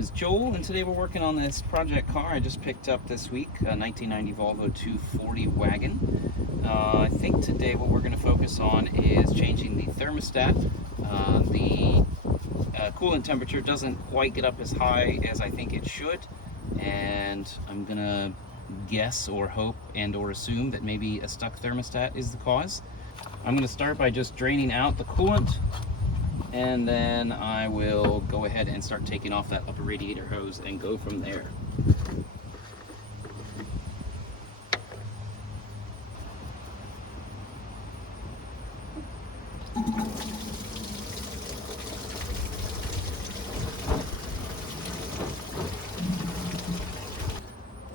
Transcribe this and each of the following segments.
is Joel, and today we're working on this project car I just picked up this week, a 1990 Volvo 240 wagon. I think today what we're going to focus on is changing the thermostat. The coolant temperature doesn't quite get up as high as I think it should, and I'm going to guess or hope and or assume that maybe a stuck thermostat is the cause. I'm going to start by just draining out the coolant, and then I will go ahead and start taking off that upper radiator hose and go from there.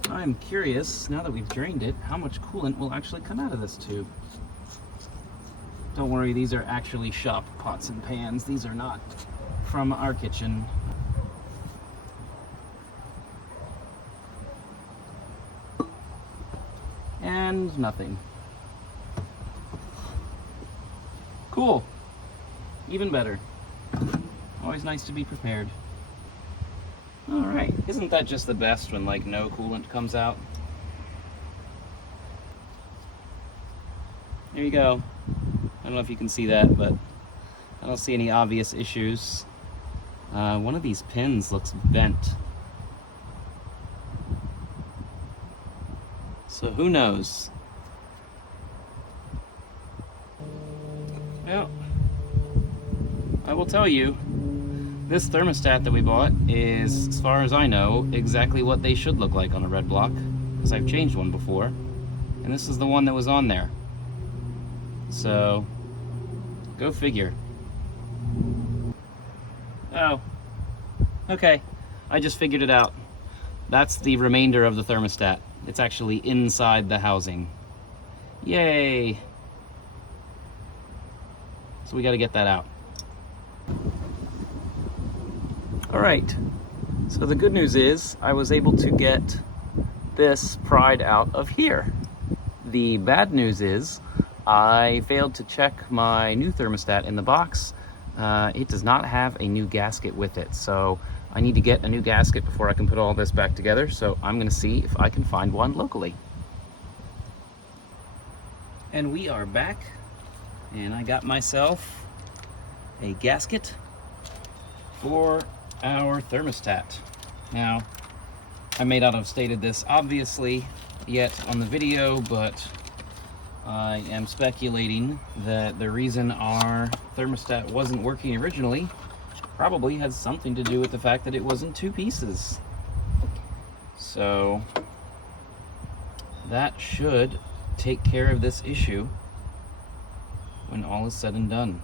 I'm curious, now that we've drained it, how much coolant will actually come out of this tube. Don't worry, these are actually shop pots and pans. These are not from our kitchen. And nothing. Cool. Even better. Always nice to be prepared. All right, isn't that just the best when like no coolant comes out? There you go. I don't know if you can see that, but I don't see any obvious issues. One of these pins looks bent. So who knows? Well, I will tell you, this thermostat that we bought is, as far as I know, exactly what they should look like on a red block, because I've changed one before, and this is the one that was on there. So, go figure. Oh, okay, I just figured it out. That's the remainder of the thermostat. It's actually inside the housing. Yay! So we gotta get that out. All right, so the good news is I was able to get this pried out of here. The bad news is I failed to check my new thermostat in the box. It does not have a new gasket with it, so I need to get a new gasket before I can put all this back together, so I'm gonna see if I can find one locally. And we are back, and I got myself a gasket for our thermostat. Now, I may not have stated this obviously yet on the video, but I am speculating that the reason our thermostat wasn't working originally probably had something to do with the fact that it was in two pieces. So that should take care of this issue when all is said and done.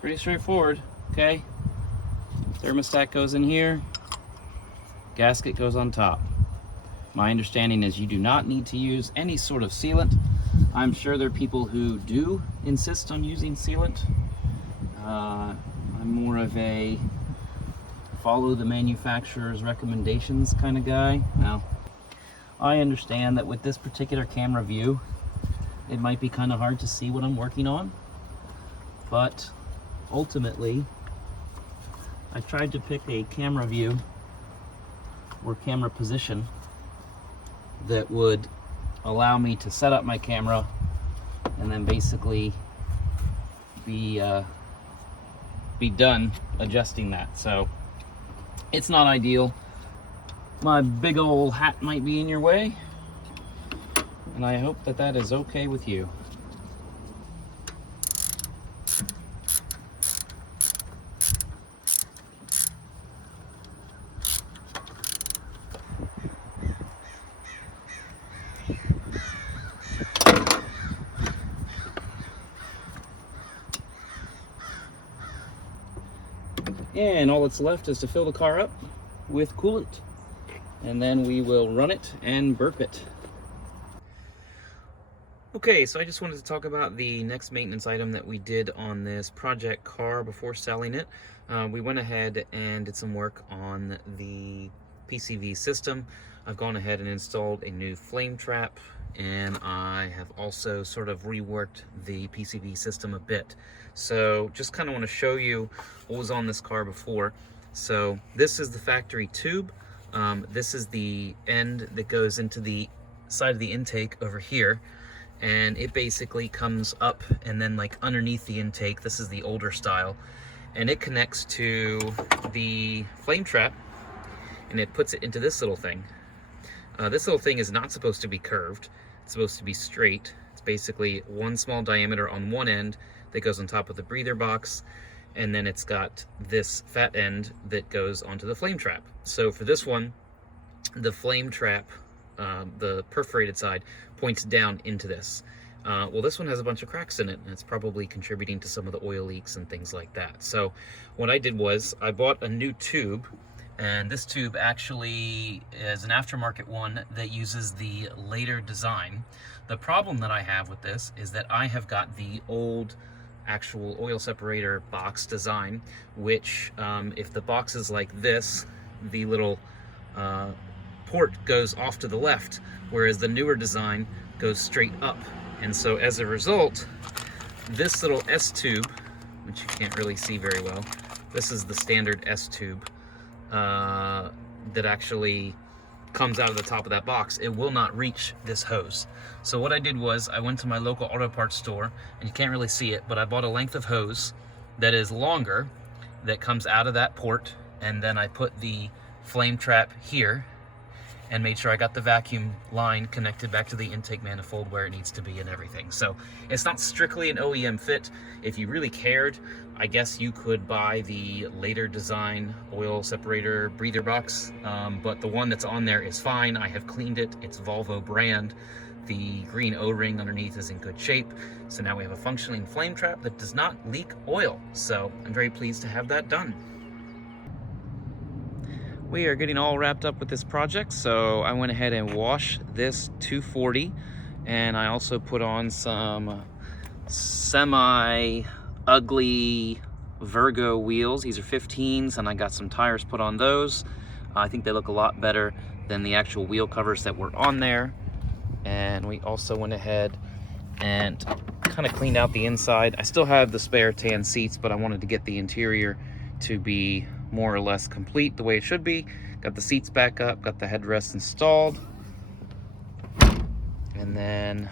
Pretty straightforward, okay? Thermostat goes in here, gasket goes on top. My understanding is you do not need to use any sort of sealant. I'm sure there are people who do insist on using sealant. I'm more of a follow the manufacturer's recommendations kind of guy. Now, I understand that with this particular camera view, it might be kind of hard to see what I'm working on, but ultimately, I tried to pick a camera view or camera position that would allow me to set up my camera and then basically be done adjusting that. So it's not ideal. My big old hat might be in your way, and I hope that that is okay with you. And all that's left is to fill the car up with coolant, and then we will run it and burp it. Okay, so I just wanted to talk about the next maintenance item that we did on this project car before selling it. We went ahead and did some work on the PCV system. I've gone ahead and installed a new flame trap, and I have also sort of reworked the PCV system a bit. So just kind of want to show you what was on this car before. So this is the factory tube. This is the end that goes into the side of the intake over here, and it basically comes up and then like underneath the intake. This is the older style, and it connects to the flame trap, and it puts it into this little thing. This little thing is not supposed to be curved. It's supposed to be straight. It's basically one small diameter on one end that goes on top of the breather box, and then it's got this fat end that goes onto the flame trap. So for this one, the flame trap, the perforated side, points down into this. Well, this one has a bunch of cracks in it, and it's probably contributing to some of the oil leaks and things like that. So what I did was I bought a new tube, and this tube actually is an aftermarket one that uses the later design. The problem that I have with this is that I have got the old actual oil separator box design, which if the box is like this, the little port goes off to the left, whereas the newer design goes straight up. And so as a result, this little S tube, which you can't really see very well, this is the standard S tube that actually comes out of the top of that box. It will not reach this hose. So what I did was I went to my local auto parts store, and you can't really see it, but I bought a length of hose that is longer, that comes out of that port, and then I put the flame trap here and made sure I got the vacuum line connected back to the intake manifold where it needs to be and everything. So it's not strictly an OEM fit. If you really cared, I guess you could buy the later design oil separator breather box, but the one that's on there is fine. I have cleaned it. It's Volvo brand. The green O-ring underneath is in good shape. So now we have a functioning flame trap that does not leak oil. So I'm very pleased to have that done. We are getting all wrapped up with this project, so I went ahead and washed this 240, and I also put on some semi-ugly Virgo wheels. These are 15s, and I got some tires put on those. I think they look a lot better than the actual wheel covers that were on there. And we also went ahead and kind of cleaned out the inside. I still have the spare tan seats, but I wanted to get the interior to be more or less complete the way it should be. Got the seats back up, got the headrest installed, and then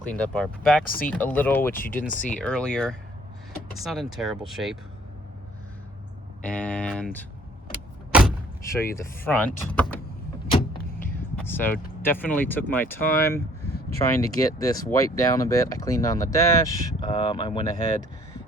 cleaned up our back seat a little, which you didn't see earlier. It's not in terrible shape. And show you the front. So definitely took my time trying to get this wiped down a bit. I cleaned on the dash. I went ahead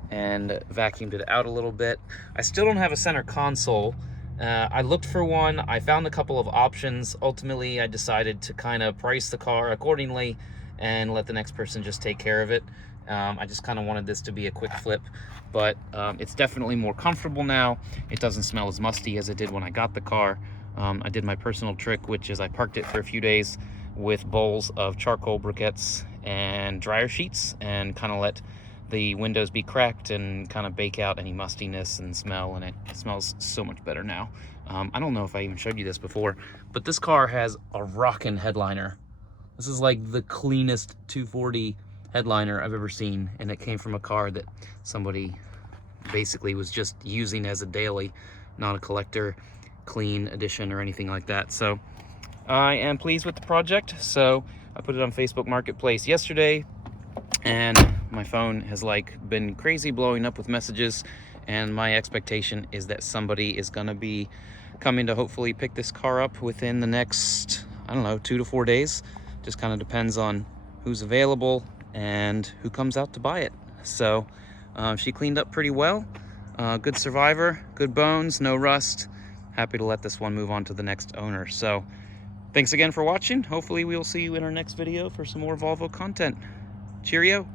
and vacuumed it out a little bit. I still don't have a center console. I looked for one. I found a couple of options. Ultimately, I decided to kind of price the car accordingly and let the next person just take care of it. I just kind of wanted this to be a quick flip, but it's definitely more comfortable now. It doesn't smell as musty as it did when I got the car. I did my personal trick, which is I parked it for a few days with bowls of charcoal briquettes and dryer sheets, and kind of let the windows be cracked and kind of bake out any mustiness and smell, and it smells so much better now. I don't know if I even showed you this before, but this car has a rockin' headliner. This is like the cleanest 240 headliner I've ever seen, and it came from a car that somebody basically was just using as a daily, not a collector clean edition or anything like that. So I am pleased with the project. So I put it on Facebook Marketplace yesterday, and my phone has like been crazy blowing up with messages, and my expectation is that somebody is going to be coming to hopefully pick this car up within the next, I don't know, 2 to 4 days. Just kind of depends on who's available and who comes out to buy it. So she cleaned up pretty well. Good survivor, good bones, no rust. Happy to let this one move on to the next owner. So thanks again for watching. Hopefully we'll see you in our next video for some more Volvo content. Cheerio.